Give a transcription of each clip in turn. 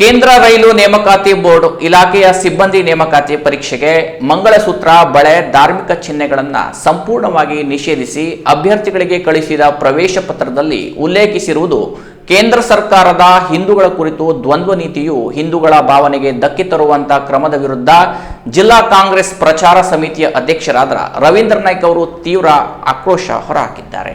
ಕೇಂದ್ರ ರೈಲು ನೇಮಕಾತಿ ಬೋರ್ಡ್ ಇಲಾಖೆಯ ಸಿಬ್ಬಂದಿ ನೇಮಕಾತಿ ಪರೀಕ್ಷೆಗೆ ಮಂಗಳಸೂತ್ರ, ಬಳೆ, ಧಾರ್ಮಿಕ ಚಿಹ್ನೆಗಳನ್ನು ಸಂಪೂರ್ಣವಾಗಿ ನಿಷೇಧಿಸಿ ಅಭ್ಯರ್ಥಿಗಳಿಗೆ ಕಳಿಸಿದ ಪ್ರವೇಶ ಪತ್ರದಲ್ಲಿ ಉಲ್ಲೇಖಿಸಿರುವುದು ಕೇಂದ್ರ ಸರ್ಕಾರದ ಹಿಂದೂಗಳ ಕುರಿತು ದ್ವಂದ್ವ ನೀತಿಯು ಹಿಂದೂಗಳ ಭಾವನೆಗೆ ಧಕ್ಕೆ ತರುವಂತಹ ಕ್ರಮದ ವಿರುದ್ಧ ಜಿಲ್ಲಾ ಕಾಂಗ್ರೆಸ್ ಪ್ರಚಾರ ಸಮಿತಿಯ ಅಧ್ಯಕ್ಷರಾದ ರವೀಂದ್ರ ನಾಯ್ಕ್ ಅವರು ತೀವ್ರ ಆಕ್ರೋಶ ಹೊರಹಾಕಿದ್ದಾರೆ.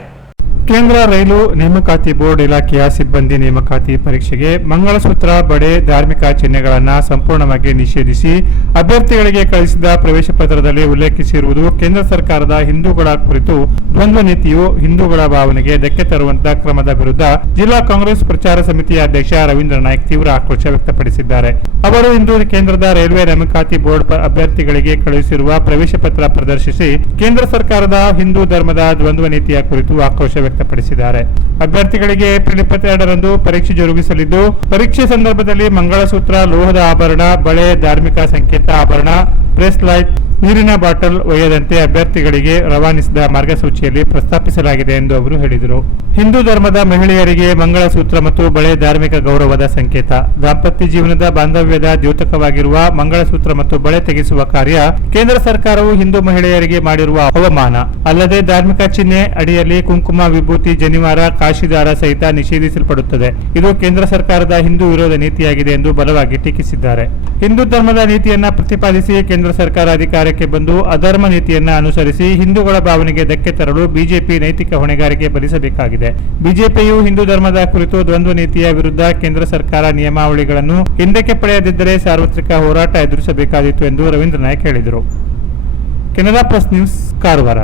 ಕೇಂದ್ರ ರೈಲು ನೇಮಕಾತಿ ಬೋರ್ಡ್ ಇಲಾಖೆಯ ಸಿಬ್ಬಂದಿ ನೇಮಕಾತಿ ಪರೀಕ್ಷೆಗೆ ಮಂಗಳಸೂತ್ರ, ಬಡೆ, ಧಾರ್ಮಿಕ ಚಿಹ್ನೆಗಳನ್ನು ಸಂಪೂರ್ಣವಾಗಿ ನಿಷೇಧಿಸಿ ಅಭ್ಯರ್ಥಿಗಳಿಗೆ ಕಳಿಸಿದ ಪ್ರವೇಶ ಪತ್ರದಲ್ಲಿ ಉಲ್ಲೇಖಿಸಿರುವುದು ಕೇಂದ್ರ ಸರ್ಕಾರದ ಹಿಂದೂಗಳ ಕುರಿತು ದ್ವಂದ್ವ ನೀತಿಯು ಹಿಂದೂಗಳ ಭಾವನೆಗೆ ಧಕ್ಕೆ ತರುವಂತಹ ಕ್ರಮದ ವಿರುದ್ಧ ಜಿಲ್ಲಾ ಕಾಂಗ್ರೆಸ್ ಪ್ರಚಾರ ಸಮಿತಿಯ ಅಧ್ಯಕ್ಷ ರವೀಂದ್ರ ನಾಯ್ಕ್ ತೀವ್ರ ಆಕ್ರೋಶ ವ್ಯಕ್ತಪಡಿಸಿದ್ದಾರೆ. ಅವರು ಇಂದು ಕೇಂದ್ರದ ರೈಲ್ವೆ ನೇಮಕಾತಿ ಬೋರ್ಡ್ ಅಭ್ಯರ್ಥಿಗಳಿಗೆ ಕಳುಹಿಸಿರುವ ಪ್ರವೇಶ ಪತ್ರ ಪ್ರದರ್ಶಿಸಿ ಕೇಂದ್ರ ಸರ್ಕಾರದ ಹಿಂದೂ ಧರ್ಮದ ದ್ವಂದ್ವ ನೀತಿಯ ಕುರಿತು ಆಕ್ರೋಶ ವ್ಯಕ್ತಪಡಿಸಿದ್ದಾರೆ. ಅಭ್ಯರ್ಥಿಗಳಿಗೆ ಏಪ್ರಿಲ್ ಇಪ್ಪತ್ತೆರಡರಂದು ಪರೀಕ್ಷೆ ಜರುಗಿಸಲಿದ್ದು, ಪರೀಕ್ಷೆ ಸಂದರ್ಭದಲ್ಲಿ ಮಂಗಳಸೂತ್ರ, ಲೋಹದ ಆಭರಣ, ಬಳೆ ಧಾರ್ಮಿಕ ಸಂಕೇತ ಆಭರಣ, ಪ್ರೆಸ್ ಲೈಟ್ ನೀರಿನ ಬಾಟಲ್ ಒಯ್ಯದಂತೆ ಅಭ್ಯರ್ಥಿಗಳಿಗೆ ರವಾನಿಸಿದ ಮಾರ್ಗಸೂಚಿಯಲ್ಲಿ ಪ್ರಸ್ತಾಪಿಸಲಾಗಿದೆ ಎಂದು ಅವರು ಹೇಳಿದರು. ಹಿಂದೂ ಧರ್ಮದ ಮಹಿಳೆಯರಿಗೆ ಮಂಗಳಸೂತ್ರ ಮತ್ತು ಬಳೆ ಧಾರ್ಮಿಕ ಗೌರವದ ಸಂಕೇತ. ದಾಂಪತ್ಯ ಜೀವನದ ಬಾಂಧವ್ಯದ ದ್ಯೋತಕವಾಗಿರುವ ಮಂಗಳಸೂತ್ರ ಮತ್ತು ಬಳೆ ತೆಗೆಸುವ ಕಾರ್ಯ ಕೇಂದ್ರ ಸರ್ಕಾರವು ಹಿಂದೂ ಮಹಿಳೆಯರಿಗೆ ಮಾಡಿರುವ ಅವಮಾನ. ಅಲ್ಲದೆ ಧಾರ್ಮಿಕ ಚಿಹ್ನೆ ಅಡಿಯಲ್ಲಿ ಕುಂಕುಮ, ವಿಭೂತಿ, ಜನಿವಾರ, ಕಾಶಿದಾರ ಸಹಿತ ನಿಷೇಧಿಸಲ್ಪಡುತ್ತದೆ. ಇದು ಕೇಂದ್ರ ಸರ್ಕಾರದ ಹಿಂದೂ ವಿರೋಧ ನೀತಿಯಾಗಿದೆ ಎಂದು ಬಲವಾಗಿ ಟೀಕಿಸಿದ್ದಾರೆ. ಹಿಂದೂ ಧರ್ಮದ ನೀತಿಯನ್ನ ಪ್ರತಿಪಾದಿಸಿ ಕೇಂದ್ರ ಸರ್ಕಾರ ಅಧಿಕಾರಕ್ಕೆ ಬಂದು ಅಧರ್ಮ ನೀತಿಯನ್ನ ಅನುಸರಿಸಿ ಹಿಂದೂಗಳ ಭಾವನೆಗೆ ಧಕ್ಕೆ ತರಲು ಬಿಜೆಪಿ ನೈತಿಕ ಹೊಣೆಗಾರಿಕೆ ಬಲಿಸಬೇಕಾಗಿದೆ ಬಿಜೆಪಿಯು ಹಿಂದೂ ಧರ್ಮದ ಕುರಿತು ದ್ವಂದ್ವ ನೀತಿಯ ವಿರುದ್ಧ ಕೇಂದ್ರ ಸರ್ಕಾರ ನಿಯಮಾವಳಿಗಳನ್ನು ಹಿಂದಕ್ಕೆ ಪಡೆಯದಿದ್ದರೆ ಸಾರ್ವತ್ರಿಕ ಹೋರಾಟ ಎದುರಿಸಬೇಕಾದೀತು ಎಂದು ರವೀಂದ್ರ ನಾಯ್ಕ ಹೇಳಿದರು. Canara press news Karwar.